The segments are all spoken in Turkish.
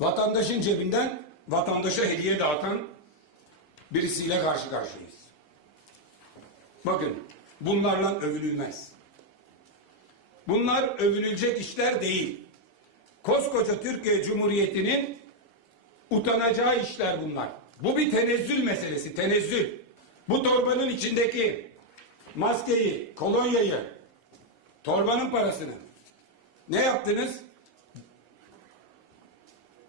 vatandaşın cebinden vatandaşa hediye dağıtan birisiyle karşı karşıyayız. Bakın bunlarla övünülmez. Bunlar övünülecek işler değil. Koskoca Türkiye Cumhuriyeti'nin utanacağı işler bunlar. Bu bir tenezzül meselesi, tenezzül. Bu torbanın içindeki maskeyi, kolonyayı, torbanın parasını ne yaptınız?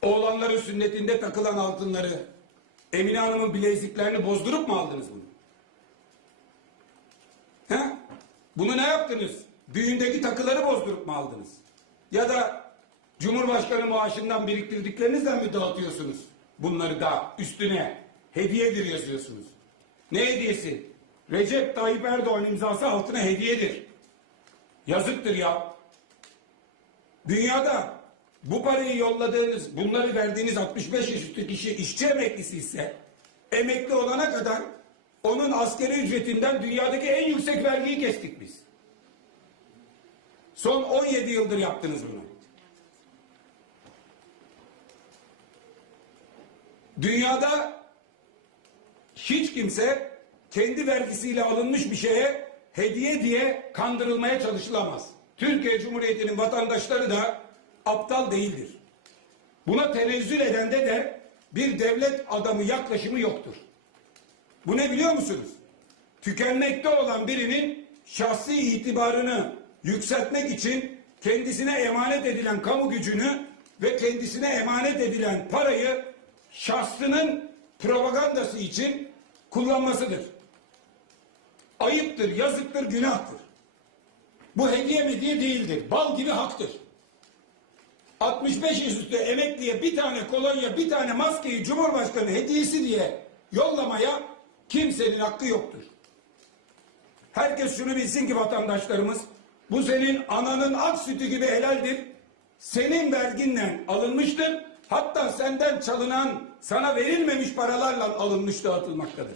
Oğlanların sünnetinde takılan altınları, Emine Hanım'ın bileziklerini bozdurup mu aldınız bunu? He? Bunu ne yaptınız? Düğündeki takıları bozdurup mu aldınız? Ya da Cumhurbaşkanı maaşından biriktirdiklerinizle mi dağıtıyorsunuz? Bunları da üstüne hediyedir yazıyorsunuz. Ne hediyesi? Recep Tayyip Erdoğan imzası altına hediyedir. Yazıktır ya. Dünyada bu parayı yolladığınız, bunları verdiğiniz 65 yaş üstü kişi işçi emeklisi ise emekli olana kadar onun askeri ücretinden dünyadaki en yüksek vergiyi kestik biz. Son 17 yıldır yaptınız bunu. Dünyada hiç kimse kendi vergisiyle alınmış bir şeye hediye diye kandırılmaya çalışılamaz. Türkiye Cumhuriyeti'nin vatandaşları da aptal değildir. Buna tenezzül edende de bir devlet adamı yaklaşımı yoktur. Bu ne biliyor musunuz? Tükenmekte olan birinin şahsi itibarını yükseltmek için kendisine emanet edilen kamu gücünü ve kendisine emanet edilen parayı şahsının propagandası için kullanmasıdır. Ayıptır, yazıktır, günahtır. Bu hediye mi diye değildir. Bal gibi haktır. 65 yaş üstü emekliye bir tane kolonya, bir tane maskeyi Cumhurbaşkanı hediyesi diye yollamaya kimsenin hakkı yoktur. Herkes şunu bilsin ki vatandaşlarımız, bu senin ananın ak sütü gibi helaldir. Senin verginle alınmıştır. Hatta senden çalınan, sana verilmemiş paralarla alınmış dağıtılmaktadır.